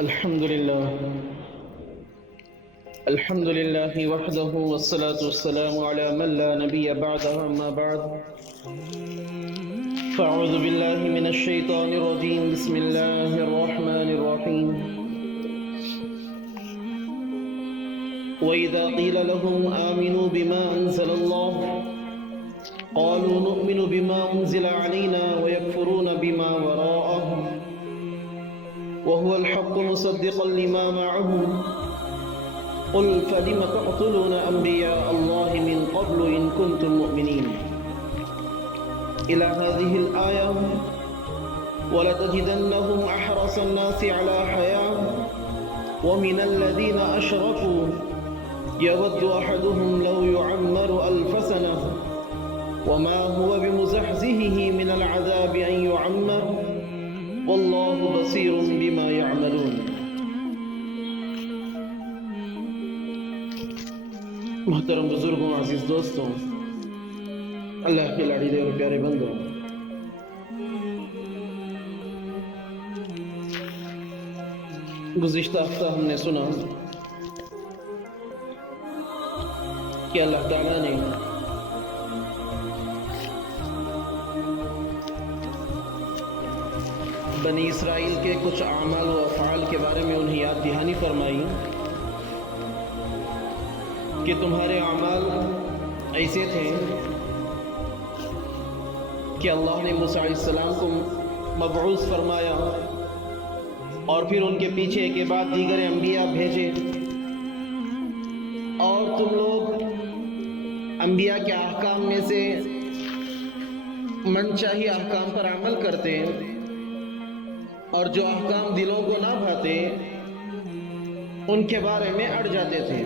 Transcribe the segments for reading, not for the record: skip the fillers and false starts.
الحمد لله وحده والصلاة والسلام على من لا نبي بعده أما بعد فأعوذ بالله من الشيطان الرجيم بسم الله الرحمن الرحيم وإذا قيل لهم آمنوا بما أنزل الله قالوا نؤمن بما أنزل علينا ويكفرون بما وراءه وهو الحق مصدقا لما معهم قل فلم تقتلون أنبياء الله من قبل إن كنتم مؤمنين إلى هذه الآية ولتجدنهم أحرص الناس على حياة ومن الذين أشركوا يود أحدهم لو يعمر 1000 سنة وما هو بمزحزحه من العذاب أن يعمر واللہ بصیر بما یعملون۔ محترم بزرگوں، عزیز دوستوں، اللہ کے لاڈلے اور پیارے بندوں، گزشتہ ہفتہ ہم نے سنا کہ اللہ تعالیٰ نے بنی اسرائیل کے کچھ اعمال و افعال کے بارے میں انہیں یاد دہانی فرمائی کہ تمہارے اعمال ایسے تھے کہ اللہ نے موسیٰ علیہ السلام کو مبعوث فرمایا اور پھر ان کے پیچھے کے بعد دیگر انبیاء بھیجے، اور تم لوگ انبیاء کے احکام میں سے من چاہیے احکام پر عمل کرتے اور جو احکام دلوں کو نہ بھاتے ان کے بارے میں اڑ جاتے تھے۔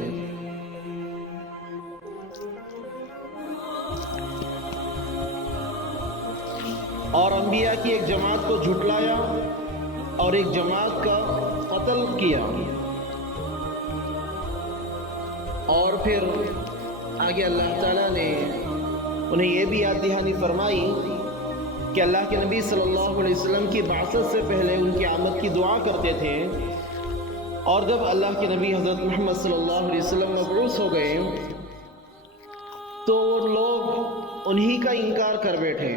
اور انبیاء کی ایک جماعت کو جھٹلایا اور ایک جماعت کا قتل کیا، اور پھر آگے اللہ تعالیٰ نے انہیں یہ بھی یاد دہانی فرمائی کہ اللہ کے نبی صلی اللہ علیہ وسلم کی بعثت سے پہلے ان کی آمد کی دعا کرتے تھے، اور جب اللہ کے نبی حضرت محمد صلی اللہ علیہ وسلم مبعوث ہو گئے تو وہ لوگ انہی کا انکار کر بیٹھے۔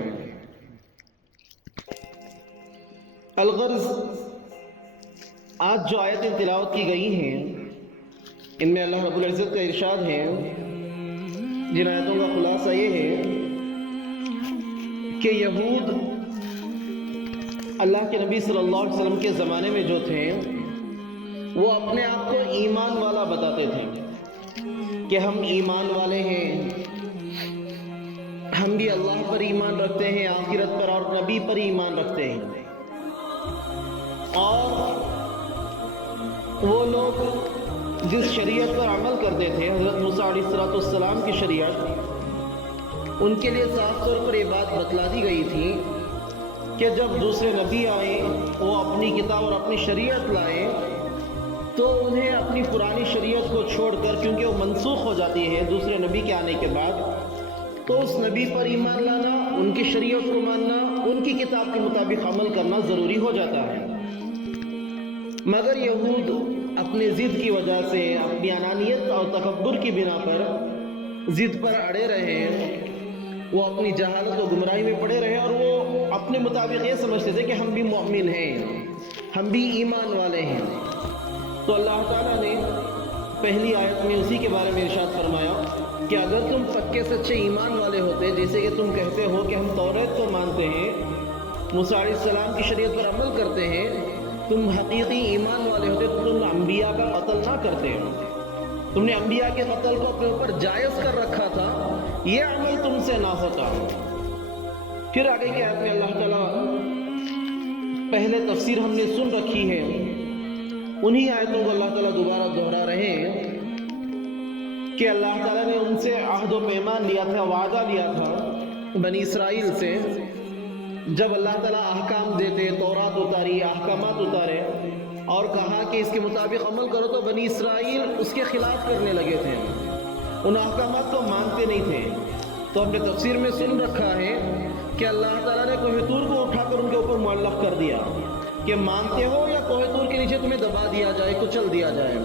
الغرض آج جو آیتیں تلاوت کی گئی ہیں ان میں اللہ رب العزت کا ارشاد ہے، جن آیتوں کا خلاصہ یہ ہے کہ یہود اللہ کے نبی صلی اللہ علیہ وسلم کے زمانے میں جو تھے وہ اپنے آپ کو ایمان والا بتاتے تھے کہ ہم ایمان والے ہیں، ہم بھی اللہ پر ایمان رکھتے ہیں، آخرت پر اور نبی پر ایمان رکھتے ہیں۔ اور وہ لوگ جس شریعت پر عمل کرتے تھے، حضرت موسیٰ علیہ السلام کی شریعت، ان کے لیے صاف طور پر یہ بات بتلا دی گئی تھی کہ جب دوسرے نبی آئے وہ اپنی کتاب اور اپنی شریعت لائے تو انہیں اپنی پرانی شریعت کو چھوڑ کر، کیونکہ وہ منسوخ ہو جاتی ہے دوسرے نبی کے آنے کے بعد، تو اس نبی پر ایمان لانا، ان کی شریعت کو ماننا، ان کی کتاب کے مطابق عمل کرنا ضروری ہو جاتا ہے۔ مگر یہود اپنے ضد کی وجہ سے، اپنی انانیت اور تکبر کی بنا پر ضد پر اڑے رہے، وہ اپنی جہالت و گمراہی میں پڑے رہے، اور وہ اپنے مطابق یہ سمجھتے تھے کہ ہم بھی مؤمن ہیں، ہم بھی ایمان والے ہیں۔ تو اللہ تعالیٰ نے پہلی آیت میں اسی کے بارے میں ارشاد فرمایا کہ اگر تم پکے سچے ایمان والے ہوتے، جیسے کہ تم کہتے ہو کہ ہم توریت کو مانتے ہیں، موسیٰ علیہ السلام کی شریعت پر عمل کرتے ہیں، تم حقیقی ایمان والے ہوتے تو تم انبیاء کا قتل نہ کرتے، تم نے انبیاء کے قتل کو اپنے اوپر جائز کر رکھا تھا، یہ عمل تم سے نہ ہوتا۔ پھر آگے کی آیت میں اللہ تعالیٰ، پہلے تفسیر ہم نے سن رکھی ہے، انہی آیتوں کو اللہ تعالیٰ دوبارہ دہرا رہے ہیں کہ اللہ تعالیٰ نے ان سے عہد و پیمان لیا تھا، وعدہ لیا تھا بنی اسرائیل سے، جب اللہ تعالیٰ احکام دیتے، تورات اتاری، احکامات اتارے اور کہا کہ اس کے مطابق عمل کرو، تو بنی اسرائیل اس کے خلاف کرنے لگے تھے، ان احکامات کو مانتے نہیں تھے۔ تو ہم نے تفسیر میں سن رکھا ہے کہ اللہ تعالیٰ نے کوہ طور کو اٹھا کر ان کے اوپر معلق کر دیا کہ مانتے ہو یا کوہ طور کے نیچے تمہیں دبا دیا جائے, کچل دیا جائے.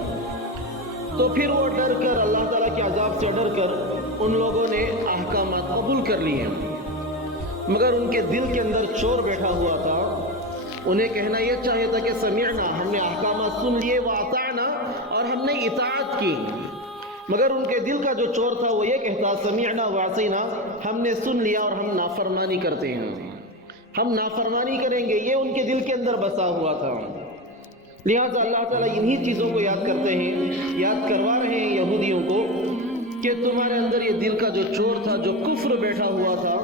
تو پھر وہ ڈر کر, اللہ تعالیٰ کے عذاب سے ڈر کر ان لوگوں نے احکامات قبول کر لیے, مگر ان کے دل کے اندر چور بیٹھا ہوا تھا. انہیں کہنا یہ چاہیے تھا کہ سمعنا, ہم نے احکامات سن لیے, واطعنا, اور ہم نے اطاعت کی. مگر ان کے دل کا جو چور تھا وہ یہ کہتا سمعنا وعصینا, ہم نے سن لیا اور ہم نافرمانی کرتے ہیں, ہم نافرمانی کریں گے. یہ ان کے دل کے اندر بسا ہوا تھا. لہٰذا اللہ تعالیٰ انہی چیزوں کو یاد کرتے ہیں, یاد کروا رہے ہیں یہودیوں کو کہ تمہارے اندر یہ دل کا جو چور تھا, جو کفر بیٹھا ہوا تھا,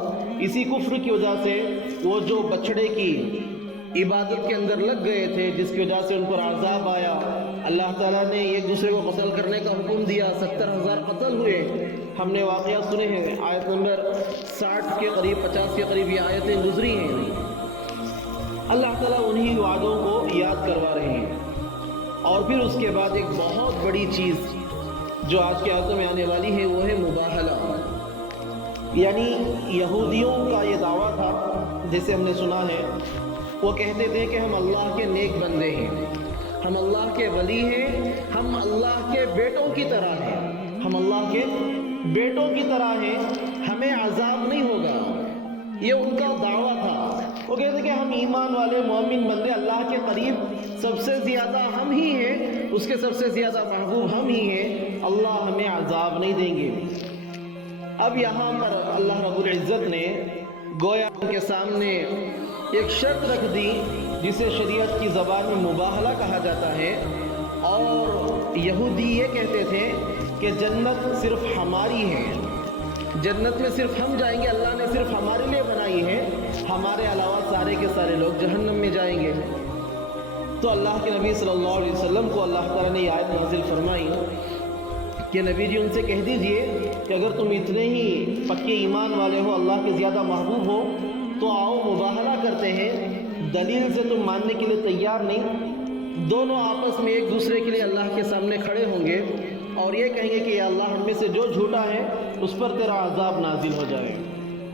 اسی کفر کی وجہ سے وہ جو بچڑے کی عبادت کے اندر لگ گئے تھے, جس کی وجہ سے ان پر عذاب آیا. اللہ تعالیٰ نے ایک دوسرے کو قتل کرنے کا حکم دیا, 70,000 قتل ہوئے. ہم نے واقعات سنے ہیں, آیت نمبر 60 کے قریب, 50 کے قریب یہ آیتیں گزری ہیں. اللہ تعالیٰ انہی وعدوں کو یاد کروا رہے ہیں. اور پھر اس کے بعد ایک بہت بڑی چیز جو آج کے آیتوں میں آنے والی ہے وہ ہے مباہلہ. یعنی یہودیوں کا یہ دعویٰ تھا, جیسے ہم نے سنا ہے, وہ کہتے تھے کہ ہم اللہ کے نیک بندے ہیں, ہم اللہ کے ولی ہیں, ہم اللہ کے بیٹوں کی طرح ہیں, ہم اللہ کے بیٹوں کی طرح ہیں, ہمیں عذاب نہیں ہوگا. یہ ان کا دعویٰ تھا. وہ کہتے تھے کہ ہم ایمان والے مومن بندے, اللہ کے قریب سب سے زیادہ ہم ہی ہیں, اس کے سب سے زیادہ محبوب ہم ہی ہیں, اللہ ہمیں عذاب نہیں دیں گے. اب یہاں پر اللہ رب العزت نے گویا ان کے سامنے ایک شرط رکھ دی جسے شریعت کی زبان میں مباہلہ کہا جاتا ہے. اور یہودی یہ کہتے تھے کہ جنت صرف ہماری ہے, جنت میں صرف ہم جائیں گے, اللہ نے صرف ہمارے لیے بنائی ہے, ہمارے علاوہ سارے کے سارے لوگ جہنم میں جائیں گے. تو اللہ کے نبی صلی اللہ علیہ وسلم کو اللہ تعالیٰ نے یہ آیت نازل فرمائی کہ نبی جی ان سے کہہ دیجئے کہ اگر تم اتنے ہی پکے ایمان والے ہو, اللہ کے زیادہ محبوب ہو, تو آؤ مباہلہ کرتے ہیں. دلیل سے تم ماننے کے لیے تیار نہیں, دونوں آپس میں ایک دوسرے کے لیے اللہ کے سامنے کھڑے ہوں گے اور یہ کہیں گے کہ یا اللہ ہم میں سے جو جھوٹا ہے اس پر تیرا عذاب نازل ہو جائے,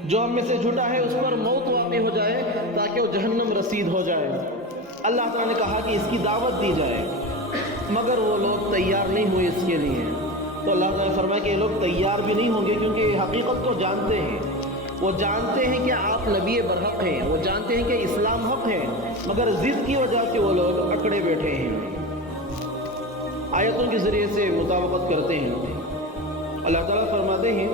جو ہم میں سے جھوٹا ہے اس پر موت واقع ہو جائے تاکہ وہ جہنم رسید ہو جائے. اللہ تعالیٰ نے کہا کہ اس کی دعوت دی جائے, مگر وہ لوگ تیار نہیں ہوئے اس کے لیے. تو اللہ تعالیٰ نے فرمایا کہ یہ لوگ تیار بھی نہیں ہوں گے, کیونکہ حقیقت کو جانتے ہیں, وہ جانتے ہیں کہ آپ نبی برحق ہیں, وہ جانتے ہیں کہ اسلام حق ہے, مگر ضد کی وجہ سے وہ لوگ اکڑے بیٹھے ہیں, آیتوں کے ذریعے سے مطابقت کرتے ہیں. اللہ تعالیٰ فرماتے ہیں,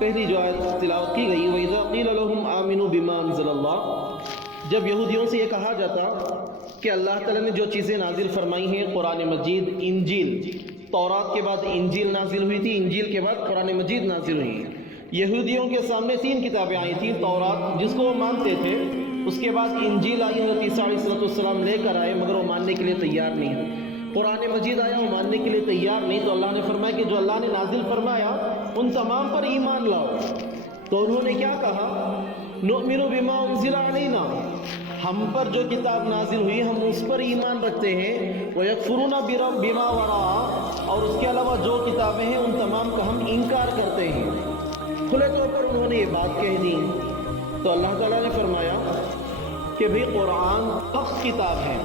پہلی جو آیت تلاوت کی گئی, وَإِذَا قِيلَ لَهُمْ آمِنُوا بِمَا أَنزَلَ اللَّهُ, جب یہودیوں سے یہ کہا جاتا کہ اللہ تعالیٰ نے جو چیزیں نازل فرمائی ہیں, قرآن مجید, انجیل, تورات کے بعد انجیل نازل ہوئی تھی, انجیل کے بعد قرآن مجید نازل ہوئی. یہودیوں کے سامنے 3 کتابیں آئی تھیں, تورات جس کو وہ مانتے تھے, اس کے بعد انجیل آئی, حضرت عیسیٰ علیہ السلام لے کر آئے, مگر وہ ماننے کے لیے تیار نہیں. قرآن مجید آیا, وہ ماننے کے لیے تیار نہیں. تو اللہ نے فرمایا کہ جو اللہ نے نازل فرمایا ان تمام پر ایمان لاؤ. تو انہوں نے کیا کہا, نؤمن بما انزل علینا, ہم پر جو کتاب نازل ہوئی ہم اس پر ایمان رکھتے ہیں. وَيَكْفُرُونَ بِمَا وَرَاءَ, اور اس کے علاوہ جو کتابیں ہیں ان تمام کا ہم انکار کرتے ہیں. کھلے طور پر انہوں نے یہ بات کہہ دی. تو اللہ تعالیٰ نے فرمایا کہ بھئی قرآن حق کتاب ہے,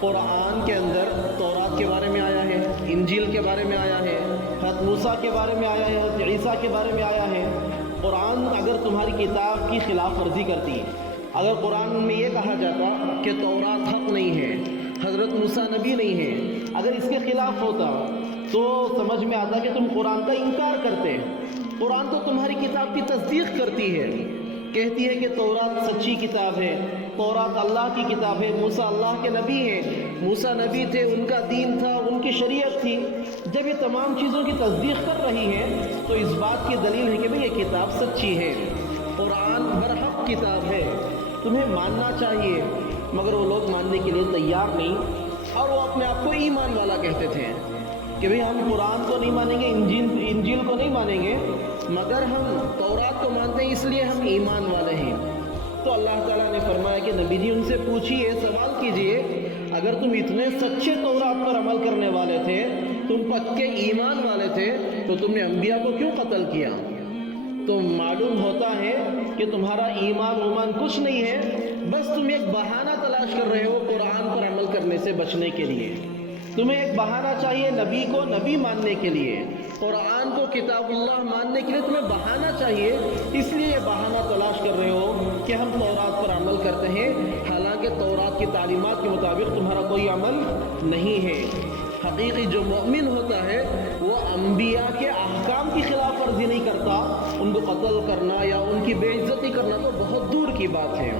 قرآن کے اندر تورات کے بارے میں آیا ہے, انجیل کے بارے میں آیا ہے, حضرت موسیٰ کے بارے میں آیا ہے, حضرت عیسیٰ کے بارے میں آیا ہے. قرآن اگر تمہاری کتاب کی خلاف ورزی کرتی ہے, اگر قرآن میں یہ کہا جاتا کہ تورات حق نہیں ہے, حضرت موسیٰ نبی نہیں ہے, اگر اس کے خلاف ہوتا تو سمجھ میں آتا کہ تم قرآن کا انکار کرتے. قرآن تو تمہاری کتاب کی تصدیق کرتی ہے, کہتی ہے کہ تورات سچی کتاب ہے, تورات اللہ کی کتاب ہے, موسیٰ اللہ کے نبی ہیں, موسیٰ نبی تھے, ان کا دین تھا, ان کی شریعت تھی. جب یہ تمام چیزوں کی تصدیق کر رہی ہے تو اس بات کی دلیل ہے کہ بھئی یہ کتاب سچی ہے, قرآن برحق کتاب ہے, تمہیں ماننا چاہیے. مگر وہ لوگ ماننے کے لیے تیار نہیں, اور وہ اپنے آپ کو ایمان والا کہتے تھے کہ بھئی ہم قرآن کو نہیں مانیں گے, انجیل کو نہیں مانیں گے, مگر ہم تورات کو مانتے ہیں, اس لیے ہم ایمان والے ہیں. تو اللہ تعالیٰ نے فرمایا کہ نبی جی ان سے پوچھیے, سوال کیجئے, اگر تم اتنے سچے تورات پر عمل کرنے والے تھے, تم پکے ایمان والے تھے, تو تم نے انبیاء کو کیوں قتل کیا؟ تو معلوم ہوتا ہے کہ تمہارا ایمان کچھ نہیں ہے، بس تم ایک بہانہ تلاش کر رہے ہو قرآن پر عمل کرنے سے بچنے کے لیے۔ تمہیں ایک بہانہ چاہیے نبی کو نبی ماننے کے لیے، قرآن کو کتاب اللہ ماننے کے لیے تمہیں بہانہ چاہیے، اس لیے یہ بہانہ تلاش کر رہے ہو کہ ہم تورات پر عمل کرتے ہیں، حالانکہ تورات کی تعلیمات کے مطابق تمہارا کوئی عمل نہیں ہے۔ حقیقی جو مومن ہوتا ہے وہ انبیاء کے احکام کی خلاف ورزی نہیں کرتا، ان کو قتل کرنا یا ان کی بے عزتی کرنا تو بہت دور کی بات ہے۔